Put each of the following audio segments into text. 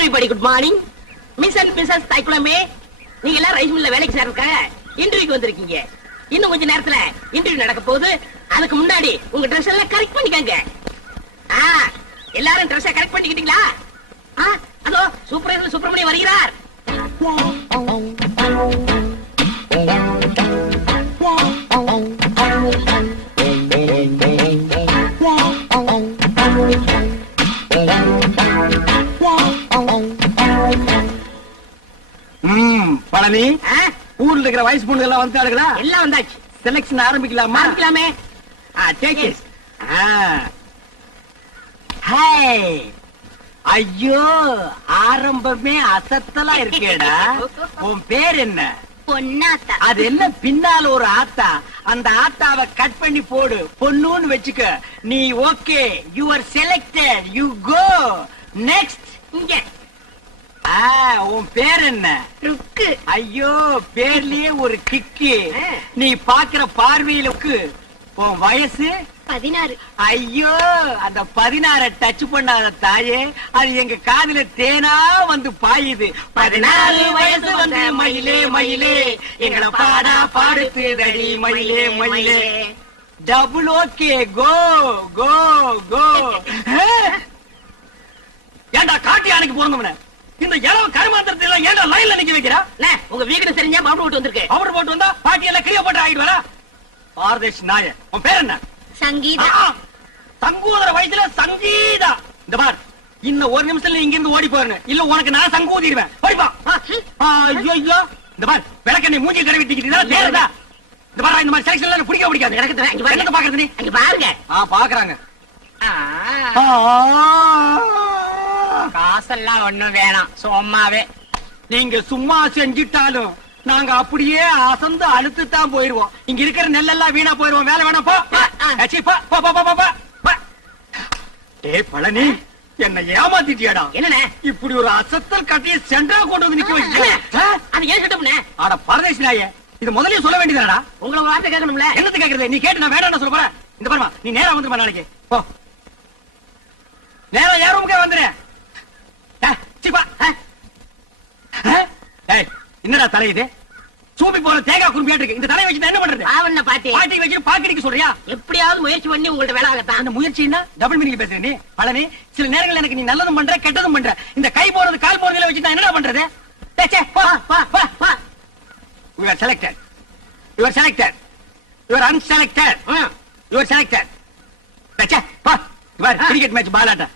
Everybody good morning. Miss and missus தைக்குளமே, நீங்க எல்லாம் ரைஸ் மில்ல வேலைக்கு சேர்றதுக்காக இன்டர்வியூக்கு வந்திருக்கீங்க. இன்னும் கொஞ்ச நேரத்துல இன்டர்வியூ நடக்க போகுது. அதுக்கு முன்னாடி உங்க ட்ரெஸ் எல்லாம் கரெக்ட் பண்ணிக்கங்க. எல்லாரும் ட்ரெஸ் கரெக்ட் பண்ணிக்கிட்டீங்களா? அதோ சூப்பர்வைசர் சுப்பிரமணியம் வருகிறார். பழனி, ஊர்ல இருக்கிற வயசு பொண்ணுங்க எல்லாம் வந்துட்டாளுங்களா? எல்லாம் வந்தாச்சு. செலக்ஷன் ஆரம்பிக்கலாமா? ஆரம்பிக்கலாமே. Take it. ஹாய். ஐயோ, ஆரம்பமே அசத்தலா இருக்கேடா. உன் பேர் என்ன? பொன்னாத்தா. அது என்ன பின்னால ஒரு ஆத்தா? அந்த ஆத்தாவை கட் பண்ணி போடு, பொண்ணுன்னு வச்சுக்க. நீ okay, you are selected, you go next. இங்க உன் பேர் என்ன? ருக்கு. ஐயோ, பேர்லயே ஒரு கிக்கு. நீ பாக்குற பார்வையிலுக்கு. உன் வயசு 16. ஐயோ, அந்த 16 டச் பண்ணாத தாயே, அது எங்க காதுல தேனா வந்து பாயுது. 14 வயசு வந்து மயிலே மயிலே எங்களை பாடா பாடுத்துதடி மயிலே மயிலே. டபுள் ஓகே, கோ கோ கோ. ஏண்டா காட்டி அன்னைக்கு போறவன இந்த இளவ கருமாந்திரத்தை எல்லாம் ஏண்டா லைன்ல நிக்க வைக்கிறா? உங்க வீடு தெரிஞ்சா பவுடர் போட்டு வந்திருக்கு. பவுடர் போட்டு வந்தா பாட்டி எல்லாம் கிளிய போட்டு ஆகிட்டு வரா. பாரதேஷ் நாய, உன் பேர் என்ன? சங்கீதா. சங்கூதர வயசுல சங்கீதா. இந்த பார், இன்னும் ஒரு நிமிஷத்துல இங்க இருந்து ஓடி போறேன், இல்ல உனக்கு நான் சங்கூதிடுவேன். ஓடிப்பா. ஐயோ, இந்த பார், விளக்கண்ணை மூஞ்சி கடை விட்டிக்கிட்டு தேர்தா. இந்த பாரு, இந்த மாதிரி செலக்ஷன் எல்லாம் பிடிக்க பிடிக்காது எனக்கு. என்ன பாக்குறது நீ? அங்க பாருங்க. பாக்குறாங்க. காசெல்லாம் ஒண்ணும் வேணாம், சும்மாவே. நீங்க சும்மா செஞ்சிட்டாலும் நாங்க அப்படியே அசந்து அழுத்துத்தான் போயிருவோம். இங்க இருக்கிற நெல்லெல்லாம் வீணா போயிருவோம். வேலை வேணாம், போ. பழனி, என்ன ஏமாத்திட்டியாடா? என்னண்ணே இப்படி ஒரு அசத்தல் கட்டிய சென்டரா கொண்டு வந்து நிக்க வைக்க. அது ஏன் சட்டம்னே? ஆட பரதேசி நாயே, இது முதல்ல சொல்ல வேண்டியதாடா. உங்களை வார்த்தை கேட்கணும்ல. என்னது கேக்குறது? நீ கேட்டு நான் வேண்டாம் சொல்ல போறேன். இந்த பாருமா, நீ நேரா வந்துருமா நாளைக்கு. போ, நேரா யார் ரூமுக்கே வந்துரு. என்னடா தலை இது? சூப்பி போற தேங்காய் குறும்பியாட்டு இருக்கு. இந்த தலையை வச்சு என்ன பண்றது? ஆவண்ண பாட்டி பாட்டி வச்சு பாக்கடிக்க சொல்றியா? எப்படியாவது முயற்சி பண்ணி உங்கள்ட்ட வேலை ஆகத்தான். அந்த முயற்சின்னா டபுள் மீனிங் பேசுற நீ. பழனி, சில நேரங்கள் எனக்கு நீ நல்லதும் பண்ற கெட்டதும் பண்ற. இந்த கை போறது கால் போறதுல வச்சு நான் என்னடா பண்றது? You are selected. You are selected. You are unselected. You are selected. பா, இவர் கிரிக்கெட் மேட்ச் பாலாட்ட.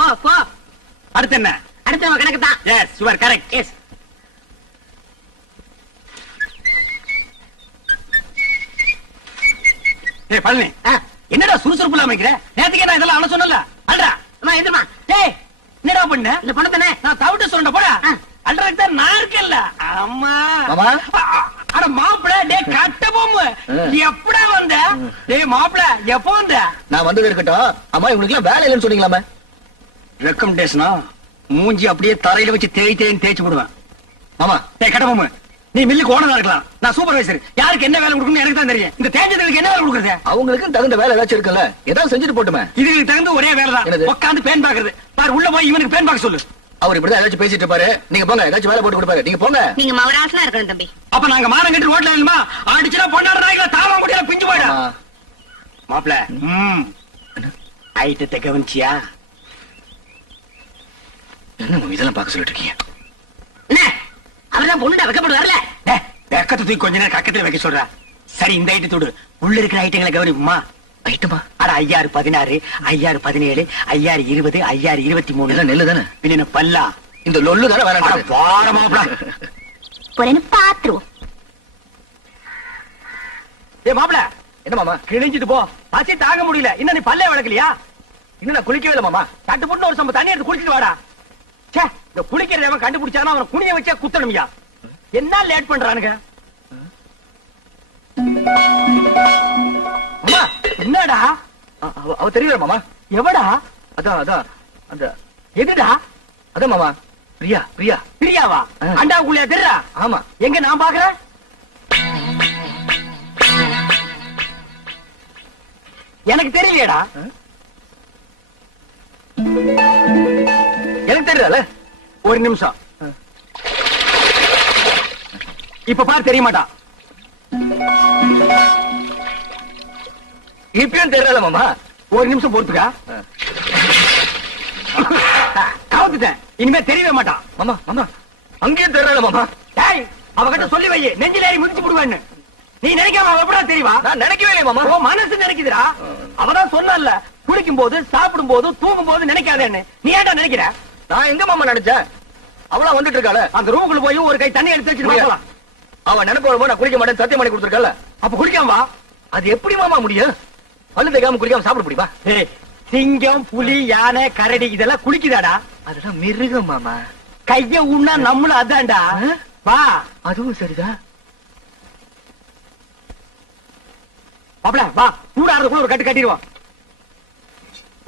போ போ. அடுத்து என்ன? அடுத்து நம்ம கணக்கு தான். Yes, you are correct. Yes. ஏய் பழனி, என்னடா சுறுசுறுப்புல அமைக்கிற? நேத்துக்கே நான் இதெல்லாம் அன சொன்னல. அல்றா அம்மா எதுமா? டேய், என்னடா பண்ண? இந்த பணத்தானே நான் தவிட்டு சொல்றேன் போடா. அல்றதுக்கு தான் நான் இருக்கேன்ல. அம்மா அட மாப்பிள, டேய் கட்ட போமு, எப்படா வந்த? டேய் மாப்பிள, எப்போ வந்த? நான் வந்தது இருக்கட்டும். அம்மா, உங்களுக்கு எல்லாம் வேலை இல்லைன்னு சொன்னீங்களாமே. ரெக்கமெண்டேஷனா? மூஞ்சி அப்படியே தரையில வச்சு தேய்ச்சு விடுவேன். ஆமா. டேய் கட்ட போமு, நீ மில்லுக்கு ஓனரா இருக்கலாம், நான் சூப்பர்வைசர். யாருக்கு என்ன வேலை கொடுக்கணும் எனக்கு தான் தெரியும். இந்த தேஞ்சதுக்கு என்ன வேலை கொடுக்கறது? அவங்களுக்கு தகுந்த வேலை ஏதாச்சும் இருக்குல்ல, ஏதாவது செஞ்சுட்டு போட்டுமே. இதுக்கு தகுந்த ஒரே வேலை தான், உட்காந்து பேன் பாக்குறது. பாரு, உள்ள போய் இவனுக்கு பேன் பாக்க சொல்லு. அவர் இப்படிதான் ஏதாச்சும் பேசிட்டு இருப்பாரு. நீங்க போங்க, ஏதாச்சும் வேலை போட்டு கொடுப்பாரு. நீங்க போங்க. நீங்க மவராசனா இருக்கணும் தம்பி. அப்ப நாங்க மானம் கட்டி ரோட்ல இல்லமா அடிச்சுனா பொண்ணாட நாய்கள தாவ முடியல, பிஞ்சு போய்டா. மாப்ள, ஐட்டத்தை கவனிச்சியா? என்ன இதெல்லாம் பார்க்க சொல்லிட்டு இருக்கீங்க? என்ன அவர்தான் பொண்ணுடா, வெக்கப்பட்டு வரல. வெக்கத்தை தூக்கி கொஞ்ச நேரம் கக்கத்துல வைக்க சொல்ற. சரி, இந்த ஐட்டத்தோடு உள்ள இருக்கிற ஐட்டங்களை கவனிப்புமா? ஐட்டமா? அட 5016, 5017, 5020, 5023 நெல்லு தானே? பின்ன பல்லா இந்த லொல்லு தானே வேற பார மாப்ள. பொறன்னு பாத்துருவோம். ஏ மாப்ள, என்ன மாமா? கிழிஞ்சிட்டு போ, பசி தாங்க முடியல. இன்னும் நீ பல்லே வளர்க்கலையா? இன்னும் நான் குளிக்கவே இல்லை மாமா. தட்டு போட்டு ஒரு சம்ப தண்ணி எடுத்து குளிச்சிட்டு வாடா. சே, இந்த குளிக்கிறவன் கண்டுபிடிச்சானா அவனை குனிய வச்சா குத்தணும்யா. என்ன லேட் பண்றானுங்க? என்னடா அவ தெரியல மாமா. எவடா? அதான் அந்த எதுடா? அதான் மாமா, பிரியா. பிரியா பிரியாவா? அண்டாவுக்குள்ளே தெரியா? ஆமா. எங்க நான் பாக்குறேன்? எனக்கு தெரியலையடா. எனக்கு தெரியல. ஒரு நிமிஷம். இப்ப பாரு, தெரிய மாட்டான். இப்பயும் தெரியல மாமா. ஒரு நிமிஷம் பொறுத்துக்கா. கவுத்துட்டேன். இனிமே தெரியவே மாட்டான். மாமா மாமா அங்கேயும் தெரியல மாமா. டேய், அவகிட்ட சொல்லி வை, நெஞ்சில ஏறி மிதிச்சு விடுவேன்னு. நீ நினைக்காம அவ எப்படா தெரியவா? நான் நினைக்கவே இல்லை மாமா. உன் மனசு நினைக்குதுடா. அவதான் சொன்னல, குளிக்கும் போது, சாப்பிடும் போது, தூங்கும் போது நினைக்காதேன்னு. நீ ஏன்டா நினைக்கிற? நான் எங்க மாமா நினைச்சேன்? அவளா வந்துட்டு இருக்காள. அந்த ரூமுக்குள்ள போய் ஒரு கை தண்ணி எடுத்து வச்சுட்டு போலாம். அவன் நினைப்பு வரும்போது நான் குளிக்க மாட்டேன் சத்தியம் பண்ணி கொடுத்துருக்கல. அப்ப குளிக்காம வா. அது எப்படி மாமா முடியும்? பல்லு தேய்க்காம குளிக்காம சாப்பிட முடியுமா? ஏய், சிங்கம், புலி, யானை, கரடி இதெல்லாம் குளிக்குதாடா? அதெல்லாம் மிருகம் மாமா. கைய உண்ணா நம்மளும் அதான்டா. வா. அதுவும் சரிதான். அப்பல வா, சூடாறதுக்குள்ள ஒரு கட்டு கட்டிடுவோம்.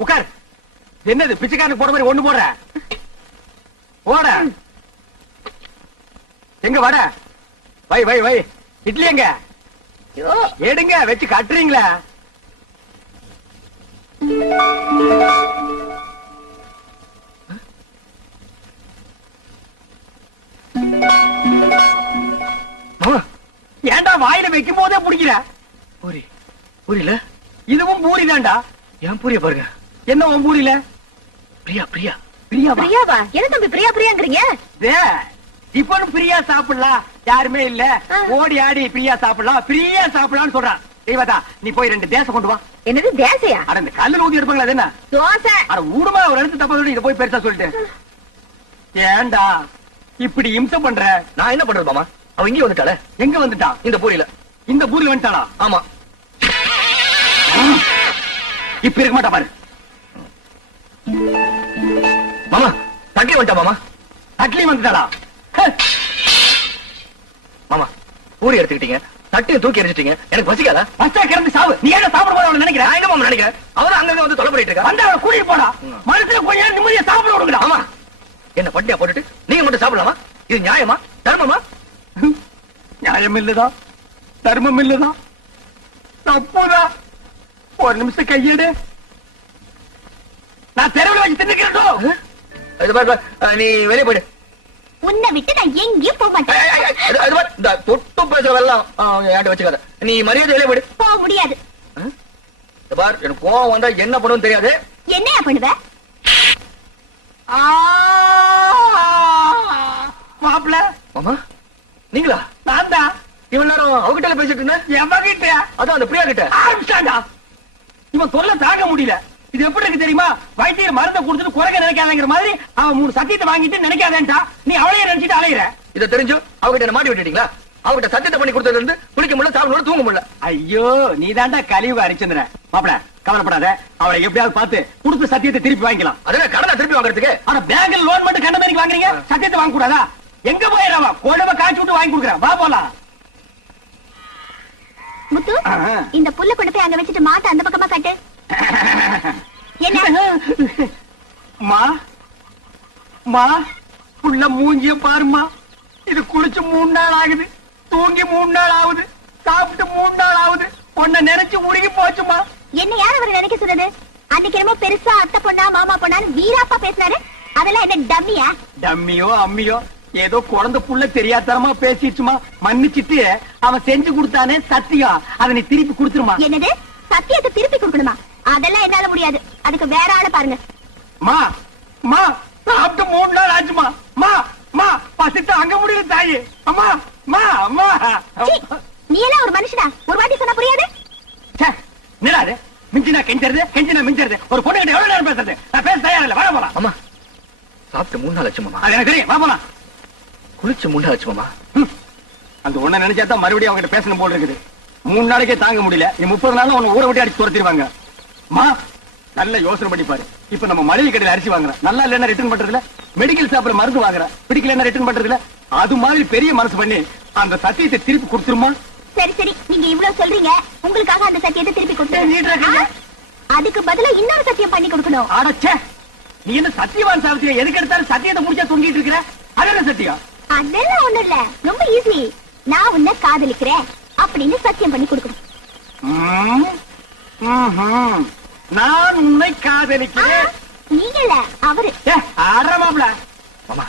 உட்கார். என்னது பிச்சைக்காரனுக்கு போற மாதிரி ஒண்ணு போடுற? ஓட. எங்க வட? வை வை வை. இட்லி எங்க? எடுங்க, வச்சு கட்டுறீங்களா? மாமா ஏன்டா வாயில வைக்கும் போதே பிடிக்கிற? பூரி பூரியில இதுவும் பூரி தான்டா. ஏன் பூரிய பாருங்க. என்ன உன் பூரியில? பிரியா பிரியா பிரியாவா? பிரியாவா? என்ன தம்பி பிரியா பிரியாங்கிறீங்க? இப்பனும் பிரியா சாப்பிடலாம், யாருமே இல்ல, ஓடி ஆடி பிரியா சாப்பிடலாம், பிரியா சாப்பிடலாம்னு சொல்றான். தெய்வதா, நீ போய் 2 தேச கொண்டு வா. என்னது தேசையா? அட இந்த கல்லுல ஊதி எடுப்பாங்களா? அது என்ன? தோசை. அட ஊடுமா, ஒரு இடத்து தப்பா சொல்லி இத போய் பெருசா சொல்லிட்டு. ஏண்டா இப்படி இம்சை பண்ற? நான் என்ன பண்றது மாமா? அவன் இங்கே வந்துட்டாள. எங்க வந்துட்டான்? இந்த பூரியில. இந்த பூரில வந்துட்டாளா? ஆமா. இப்ப இருக்க மாட்டா பாரு. மாமா தட்டி வந்துட்டா மாமா. அட்லி வந்துட்டாளா? மாமா பூரி எடுத்துக்கிட்டீங்க, தட்டியை தூக்கி எரிஞ்சிட்டீங்க. எனக்கு பசிக்காதா? பஸ்டா கிளம்பி சாவு. நீ ஏன் சாப்பிட போது அவளை நினைக்கிற? நான் எங்க மாமா நினைக்கிறேன்? அவதான் அங்க வந்து தொலை பண்ணிட்டு இருக்கா. வந்து அவளை கூட்டிட்டு போடா. மனசுல கொஞ்ச நேரம் நிம்மதியா சாப்பிட விடுங்கடா. ஆமா, என்ன பட்டியா போட்டுட்டு நீங்க மட்டும் சாப்பிடலாமா? இது நியாயமா? தர்மமா? நியாயம் இல்லதா, தர்மம் இல்லதா, தப்புதா. ஒரு நிமிஷம் கையெடு. நான் தெருவில் வச்சு தின்னுக்கிறேன். நீ வெளியே போயிடு. உன்னை விட்டு நான் எங்கேயும் போக மாட்டேன். இந்த தொட்டு பேசுறதெல்லாம் என்கிட்ட வச்சுக்காத. நீ மரியாதை வெளியே போயிடு. போக முடியாது. பார், எனக்கு கோவம் வந்தா என்ன பண்ணுன்னு தெரியாது. என்னையா பண்ணுவ? மாப்பிள. மாமா நீங்களா? நான் தான். இவன் நேரம் அவகிட்ட பேசிட்டு இருந்தேன். எவகிட்ட? அதான் அந்த பிரியா கிட்ட. ஆரம்பிச்சாண்டா. இவன் தொல்லை தாங்க முடியல. இது எப்படி இருக்கு தெரியுமா? வைத்தியர் மருந்தை கொடுத்துட்டு குறைக்க நினைக்காதங்கிற மாதிரி அவன் 3 சத்தியத்தை வாங்கிட்டு நினைக்காதேன்டா. நீ அவளையே நினைச்சிட்டு அலையிற. இதை தெரிஞ்சு அவகிட்ட என்ன மாட்டி விட்டுட்டீங்களா? அவகிட்ட சத்தியத்தை பண்ணி கொடுத்ததுல இருந்து குளிக்க முடியல, சாப்பிட முடியல, தூங்க முடியல. ஐயோ, நீ தாண்டா கலியுக ஹரிச்சந்திரன். மாப்பிள கவலைப்படாத, அவளை எப்படியாவது பார்த்து கொடுத்த சத்தியத்தை திருப்பி வாங்கிக்கலாம். அதே கடனை திருப்பி வாங்குறதுக்கு. ஆனா பேங்க்ல லோன் மட்டும் கண்ட மாதிரி வாங்குறீங்க, சத்தியத்தை வாங்க கூடாதா? எங்க போயிடவா? கொழுவ காய்ச்சி விட்டு வாங்கி கொடுக்குறேன். வா போலாம். முத்து, இந்த புல்ல கொண்டு போய் அங்க வச்சுட்டு மாட்ட அந்த பக்கமா கட்டு. என்ன? மா மா புள்ள மூஞ்சிய பாருமா. இது குளிச்சு 3 நாள் ஆகுது, தூங்கி 3 நாள் ஆகுது, சாப்பிட்டு 3 நாள் ஆகுது. உன்னை நினைச்சு உருகி போச்சுமா. என்ன யார் அவர் நினைக்க சொன்னது? அன்னைக்கு என்னமோ பெருசா அத்தை பொண்ணா மாமா பொண்ணான்னு வீராப்பா பேசினாரு. அதெல்லாம் என்ன டம்மியா? டம்மியோ அம்மியோ ஏதோ குழந்தை புள்ள தெரியாதரமா பேசிடுச்சுமா. மன்னிச்சிட்டு அவன் செஞ்சு கொடுத்தானே சத்தியம், அதை நீ திருப்பி கொடுத்துருமா. என்னது? சத்தியத்தை திருப்பி கொடுக்கணுமா? அதெல்லாம் என்னால முடியாது. அதுக்கு வேற ஆளை பாருங்க. மா மா சாப்பிட்டு 3 நாள் ஆச்சுமா. மா மா பசிட்டு அங்க முடியல தாயே. அம்மா மா அம்மா. நீ எல்லாம் ஒரு மனுஷனா? ஒரு வாட்டி சொன்னா புரியாது? நிலாது மிஞ்சினா கெஞ்சறது, கெஞ்சினா மிஞ்சறது. ஒரு பொண்ணு கிட்ட எவ்வளவு நேரம் பேசுறது? நான் பேச தயார் இல்ல. வர போலாம். அம்மா சாப்பிட்டு 3 நாள் ஆச்சு மாமா. அது எனக்கு தெரியும். வா போலாம். குளிச்சு 3 நாள் ஆச்சு மாமா. அந்த ஒண்ண நினைச்சாதான் மறுபடியும் அவங்க கிட்ட பேசணும் போல இருக்குது. 3 நாளைக்கே தாங்க முடியல. நீ 30 நாள் உன்னை ஊரை விட்டு அடிச்சு துரத்திடுவாங்க. மா நல்ல யோசனை பண்ணி பாரு. இப்ப நம்ம மளிகை கடையில அரிசி வாங்குறோம், நல்லா இல்லன்னா ரிட்டர்ன் பண்றதுல, மெடிக்கல் ஷாப்ல மருந்து வாங்குறோம், பிடிக்கலன்னா ரிட்டர்ன் பண்றதுல, அது மாதிரி பெரிய மனசு பண்ணி அந்த சத்தியத்தை திருப்பி கொடுத்துருமா. சரி சரி, நீங்க இவ்வளவு சொல்றீங்க, உங்களுக்காக அந்த சத்தியத்தை திருப்பி கொடுத்துருங்க. நீ அதுக்கு பதிலா இன்னொரு சத்தியம் பண்ணி கொடுக்கணும். அடச்சே, நீ என்ன சத்தியவான் சாவித்திரியா? எதுக்கு எடுத்தாலும் சத்தியத்தை முடிச்சா தொங்கிட்டு இருக்கிற? அது என்ன சத்தியம்? அதெல்லாம் ஒண்ணும் இல்ல, ரொம்ப ஈஸி. நான் உன்னை காதலிக்கிறேன் அப்படின்னு சத்தியம் பண்ணி கொடுக்கணும். நான் உன்னை காதலிக்கிறேன். நீங்க இல்ல, அவரு. ஆடுற மாப்பிள. மாமா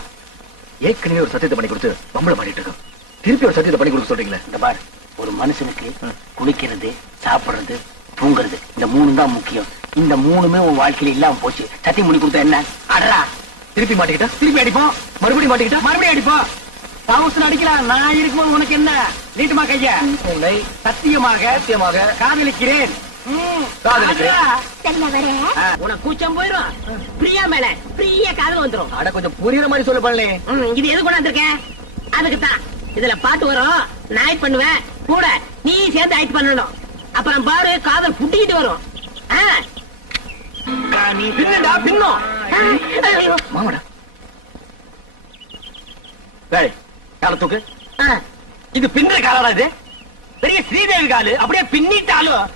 ஏற்கனவே ஒரு சத்தியத்தை பண்ணி கொடுத்து பம்பளை மாட்டிட்டு இருக்கோம். திருப்பி ஒரு சத்தியத்தை பண்ணி கொடுக்க சொல்றீங்களே? இந்த பார், ஒரு மனுஷனுக்கு குளிக்கிறது, சாப்பிடுறது, தூங்குறது, இந்த 3 தான் முக்கியம். இந்த 3மே உன் வாழ்க்கையில இல்லாம போச்சு. சத்தியம் பண்ணி கொடுத்தா என்ன? அடரா, திருப்பி மாட்டிக்கிட்டா திருப்பி அடிப்போம், மறுபடியும் மாட்டிக்கிட்டா மறுபடியும் அடிப்போம். பவுசன் அடிக்கலாம். நான் இருக்கும்போது உனக்கு என்ன? நீட்டுமா கைய. உன்னை சத்தியமாக சத்தியமாக காதலிக்கிறேன். காதலிக்கிறேன். சரியா வரேன். உனக்கு கூச்சம் போயிரும். பிரியா மேல பிரியா காதல் வந்துரும். அட கொஞ்சம் புரியுற மாதிரி சொல்ல பண்ணலே. இது எது கொண்டு வந்திருக்கேன்? அதுக்குத்தான். இதுல பாட்டு வரும், நான் ஆக்ட் பண்ணுவேன், கூட நீ சேர்ந்து ஆக்ட் பண்ணணும். அப்புறம் பாரு, காதல் புட்டிக்கிட்டு வரும். நீ பின்னடா பின்னும். மாமாடா டேய், கால தூக்கு. இது பின்ன காலடா. இது பெரிய ஸ்ரீதேவி காலு. அப்படியே பின்னிட்டாலும்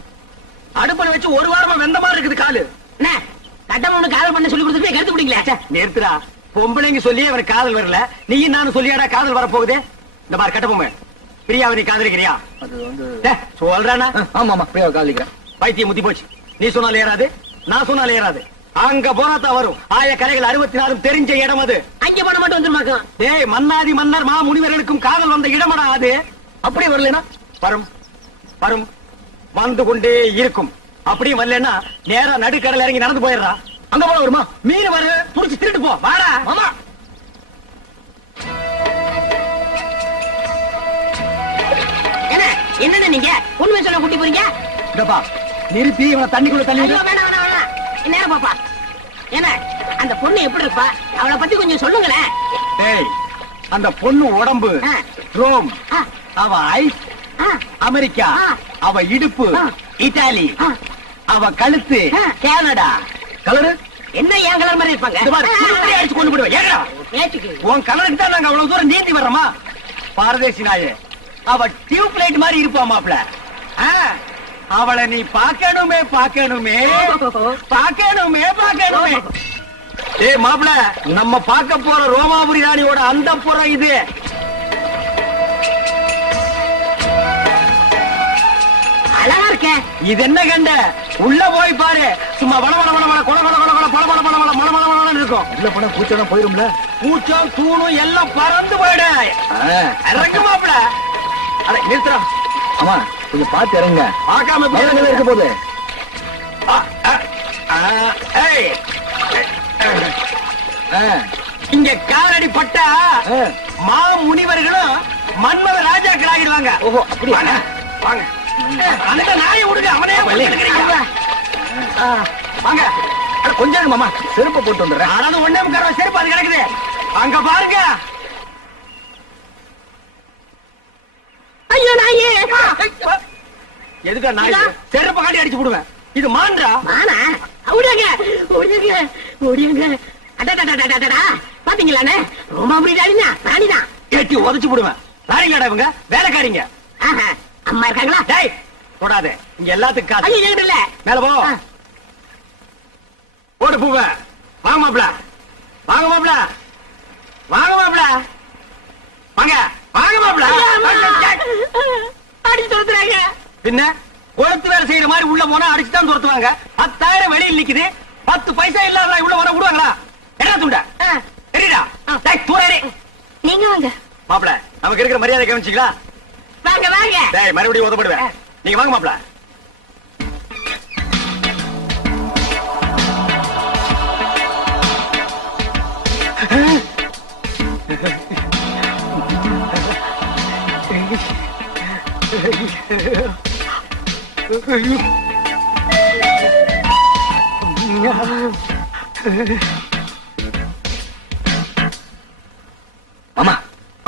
அடுப்புல வச்சு ஒரு வாரமா வெந்த மாதிரி இருக்குது காலு. என்ன கட்டம் ஒண்ணு காதல் பண்ண சொல்லி கொடுத்துட்டு கருத்து பிடிக்கல. நிறுத்துடா. பொம்பளைங்க சொல்லி அவனுக்கு காதல் வரல, நீயும் நானும் சொல்லியாடா காதல் வர போகுது. இந்த மாதிரி கட்ட பொம்மை பிரியாவை நீ காதலிக்கிறியா? அது வந்து சொல்றானா? ஆமா ஆமா பிரியாவை காதலிக்கிறேன். பைத்தியம் முத்தி போச்சு. நீ சொன்னாலும் ஏறாது, நான் சொன்னாலும் ஏறாது. அங்க போனாதான் வரும். ஆய கலைகள் 64 தெரிஞ்ச இடம் அது. அங்க போன மட்டும் வந்துருமாக்கும். ஏய், மன்னாதி மன்னர் மா முனிவர்களுக்கும் காதல் வந்த இடமடா அது. அப்படியே வரலனா வரும் வரும், வந்து கொண்டே இருக்கும். அப்படியும் வரலன்னா நேரா நடுக்கடல் இறங்கி நடந்து போயிடுறா. அங்க போல வருமா? மீன் வரு, புடிச்சு திருட்டு போ. வாடா மாமா. என்ன என்னன்னு நீங்க உண்மை சொல்ல கூட்டி போறீங்க? இதப்பா நிறுத்தி இவனை தண்ணிக்குள்ள தள்ளி விடு. ஐயோ, வேணாம் வேணாம் வேணாம். நேரம் பாப்பா. என்ன அந்த பொண்ணு எப்படி இருப்பா? அவளை பத்தி கொஞ்சம் சொல்லுங்களேன். ஏய், அந்த பொண்ணு உடம்பு ஆ. ரோம், ஆ, அவ ஐஸ் ஆ, அமெரிக்கா, ஆ. அவ இடுப்பு ஆ. இத்தாலி, ஆ. அவ கழுத்து ஆ. கனடா. கலரு என்ன ஏன் கலர் மாதிரி இருப்பாங்க? இந்த பாரு, இப்படியே அடிச்சு கொண்டு போடுவேன். ஏடா ஏத்துக்கு. உன் கலருக்கு தான் நாங்க அவ்வளவு தூரம் நீந்தி வர்றோமா? பாரதேசி நாயே, அவ டியூப் லைட் மாதிரி இருப்பா மாப்ள. அவளை நீ பார்க்கணுமே பார்க்கணுமே பார்க்கணுமே பார்க்கணுமே. ஏய் மாப்ள, நம்ம பார்க்க போற ரோமாபுரி ராணியோட அந்த புறம் இது. அழகா இருக்க. இது என்ன கண்ட? உள்ள போய் பாரு. சும்மா வள வள வள வள கொல கொல கொல கொல பள பள பள பள மள மள மளன்னு இருக்கும். உள்ள போனா பூச்செல்லாம் போயிரும்ல. பூச்சம் தூணும் எல்லாம் பறந்து போயிட. இறங்கு மாப்ள. அட நிறுத்துறா. அம்மா கொஞ்சம் பார்த்து இறங்க. பார்க்காம மேல இருக்க போகுது. ஏய், ஆ, இங்க காலடி பட்டா ஆ. மா முனிவர்களும் மன்மத ராஜாக்கள் ஆகிடுவாங்க. ஓஹோ, அப்படியா? வாங்க, வாங்க. அந்த நாயை விடுங்க, அவனே எடுக்கிறீங்க. வாங்க. அட கொஞ்சம் இருங்க மாமா, செருப்பை போட்டு வந்துடுறேன். ஆனாலும் ஒண்ணே முக்கால் செருப்பு அது கிடக்குது. அங்க பாருங்க. ஐயோ நாயே. எதுக்கா நாய்? செருப்பை காட்டி அடிச்சு விடுவேன். இது மான்றா? மானா ஓடியாங்க ஓடியாங்க ஓடியாங்க. அடடடடடடடா, பாத்தீங்களாண்ணே? ரோமாபுரி ராணினா ராணிதான். ஏட்டி உதச்சு விடுவேன். ராணிங்கடா இவங்க, வேலைக்காரிங்க. ஆஹா, அம்மா இருக்காங்களா? டேய் தொடாதே, இங்க எல்லாத்துக்கும் காசு. ஐயோ என்கிட்ட இல்ல. மேல போ. ஆ. ஓடு பூவ. வாங்க மாப்ள, வாங்க மாப்ள, வாங்க மாப்ள, வாங்க வாங்க மாப்ள. அடிச்சு துரத்துறாங்க. பின்ன கொளுத்து வேலை செய்யற மாதிரி உள்ள போனா அடிச்சுதான் துரத்துவாங்க. 10,000 வெளியில் நிக்குது. 10 பைசா இல்லாத உள்ள வர விடுவாங்களா? என்ன துண்ட தெரியுதா? டேய் தூரே. நீங்க வாங்க. மாப்ள, நமக்கு இருக்கிற மரியாதை கவனிச்சீங்களா? வாங்க வாங்க. டேய் மறுபடியும் உதப்படுவேன். நீங்க வாங்க மாப்ள. மாமா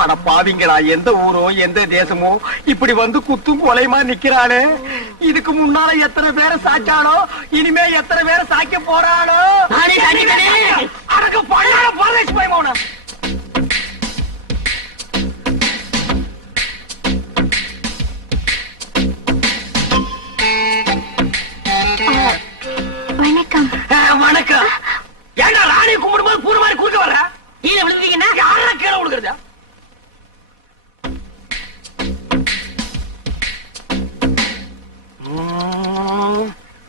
அட பாவிங்களா, எந்த ஊரோ எந்த தேசமோ இப்படி வந்து குத்தும் கொலைமா நிக்கிறானே. இதுக்கு முன்னால எத்தனை பேரை சாச்சாலோ, இனிமே எத்தனை பேரை சாய்க்க போறாளோ. நானே, நானே, நானே. அடக்கு பழைய பரதேசி போய் போன. வணக்கம். வணக்கம். ஏண்டா ராணி கும்பிடும்போது பூர மாதிரி குறுக்க வர்ற? கீழே விழுந்தீங்கன்னா யாரா கீழே விழுகிறது?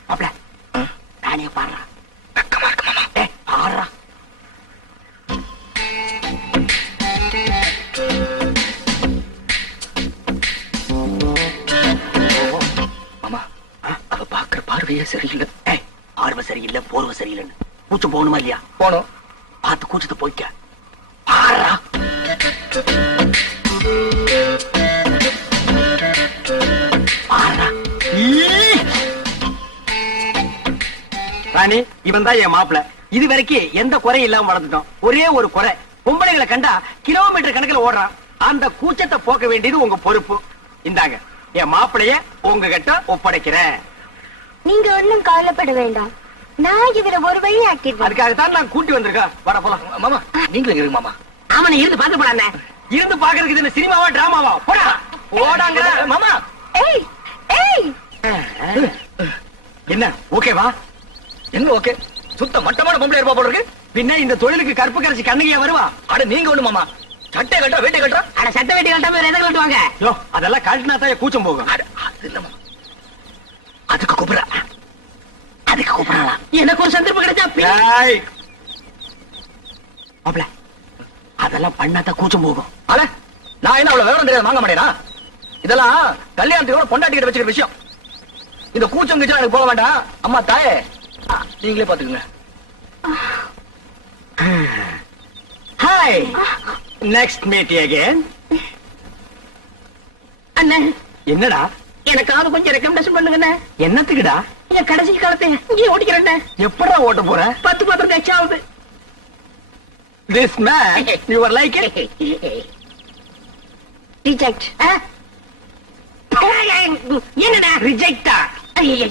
மாப்ள, ராணிய பாடுறா. வெக்கமா இருக்கு மாமா. பாடுறா. சரியில்லை. ஆர்வ சரியில்லை, போர்வ சரியில்லைன்னு கூச்சம் போகணுமா இல்லையா? போனோம். பார்த்து கூச்சத்தை போய்க்க. பாரா பாரா. ராணி, இவன் தான் என் மாப்பிள. இது வரைக்கும் எந்த குறையும் இல்லாம வளர்ந்துட்டோம். ஒரே ஒரு குறை, பொம்பளைகளை கண்டா கிலோமீட்டர் கணக்குல ஓடுறான். அந்த கூச்சத்தை போக்க வேண்டியது உங்க பொறுப்பு. இந்தாங்க, என் மாப்பிளைய உங்ககிட்ட ஒப்படைக்கிறேன். நீங்க ஒண்ணும் கவலைப்பட வேண்டாம், நான் இவரை ஒரு வழி ஆக்கிடுவேன். அதுக்காகத்தான் நான் கூட்டி வந்திருக்கேன். வர போலாம். மாமா நீங்களும் இருங்க மாமா. ஆமா, நீ இருந்து பார்த்து போடானே. இருந்து பாக்குறதுக்கு இது சினிமாவா டிராமாவா? போடா போடாங்க மாமா. ஏய் ஏய், என்ன ஓகேவா? என்ன ஓகே? சுத்த மட்டமான பொம்பளை இருப்பா போல இருக்கு. பின்ன இந்த தொழிலுக்கு கற்பு கரைச்சி கண்ணுகையா வருவா? அட நீங்க ஒண்ணு மாமா, சட்டை கட்டா வேட்டை கட்டா. அட சட்ட வெட்டி கட்டாம வேற எதை கட்டுவாங்க? யோ, அதெல்லாம் கழட்டினா தான் கூச்சம் போகும். அட அது இல்ல மாமா, அதுக்கு கூப்பிடுறா. அதுக்கு கூப்பிடலாம். எனக்கு ஒரு சந்தர்ப்பம் கிடைச்சா ஏய், மாப்ள, அதெல்லாம் பண்ணாதான் கூச்சம் போகும். அட நான் என்ன அவ்வளவு விவரம் தெரியாது வாங்க மாட்டேனா? இதெல்லாம் கல்யாணத்துக்கு பொண்டாட்டிக்கிட்ட வச்சுக்கிற விஷயம். இந்த கூச்சம் கிச்சம் எனக்கு போக வேண்டாம். அம்மா தாயே, நீங்களே பாத்துக்கங்க. Hi, next meet again. அண்ணே, என்னடா? எனக்காவது கொஞ்சம் ரெக்கமெண்டேஷன் பண்ணுங்கண்ணே. என்னத்துக்குடா? என் கடைசி காலத்தை இங்கே ஓடிக்கிறேன். எப்படா ஓட்ட போற? 10 பாத்திரம் எக்ஸ்ட்ரா ஆகுது. This man, you are like it? Reject. என்னடா Rejecta. ஐயோ